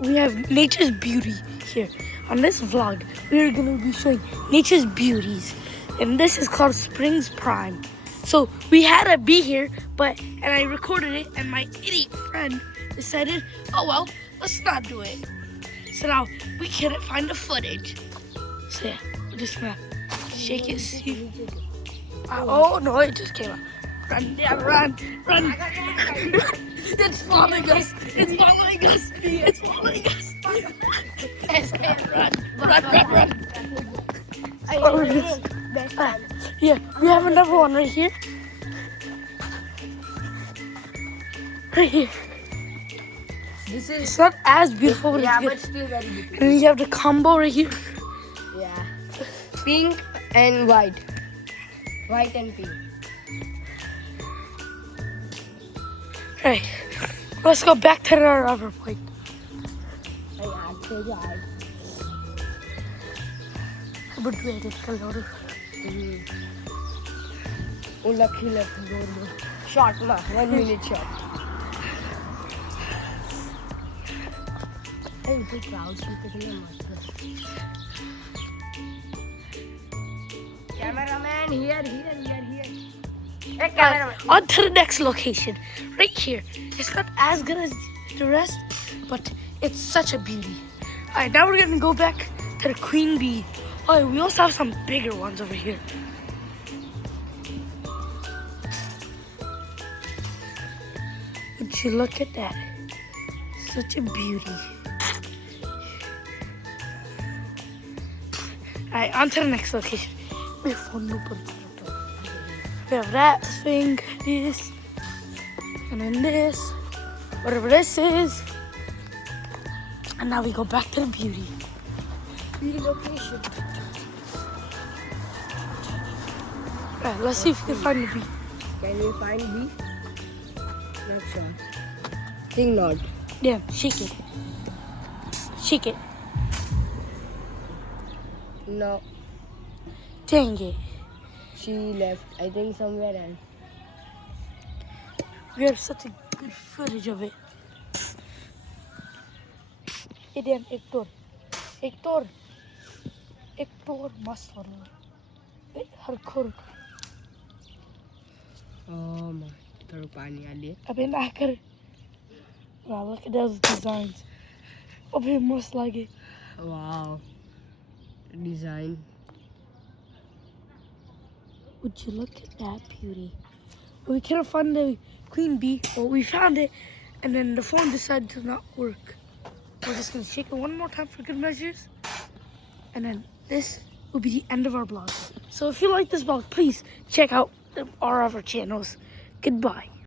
we have nature's beauty here. On this vlog, we are going to be showing nature's beauties. And this is called Springs Prime. So we had a bee here, and I recorded it, and my idiot friend decided, oh well, let's not do it. So now we couldn't find the footage. So yeah, we're just gonna shake it, see. Oh no, it just came out. Run, yeah, run. It's following us. It's following us. It's following us. Run. Oh, yeah, we have another one right here. Right here. It's not as beautiful, but Yeah, it's but good. still very beautiful. And then you have the combo right here. Yeah. Pink and white. White and pink. Right. Let's go back to our other point. But wait, it's colored. Oh, lucky. Short, ma. 1 minute short. Hey, the clouds Cameraman, here. Hey, cameraman. On to the next location. Right here. It's not as good as the rest, but it's such a beauty. Alright, now we're gonna go back to the queen bee. Oh, we also have some bigger ones over here. Would you look at that? Such a beauty. Alright, on to the next location. We have that thing, this, and then this, whatever this is. And now we go back to the beauty. Relocation. Alright, let's see if we can find the bee. Can we find bee? Not sure. Think not. Yeah, shake it. Shake it. No. Dang it. She left. I think somewhere else. We have such a good footage of it. Idian, Hector. Must one. Hardcore. Oh my. थोड़ा पानी आ लिया. अबे ना कर. Wow, look at those designs. अबे मस्त लगे. Wow. Design. Would you look at that beauty? We couldn't find the queen bee, but we found it, and then the phone decided to not work. We're just gonna shake it one more time for good measures, and then this will be the end of our vlog. So if you like this vlog, please check out our other channels. Goodbye.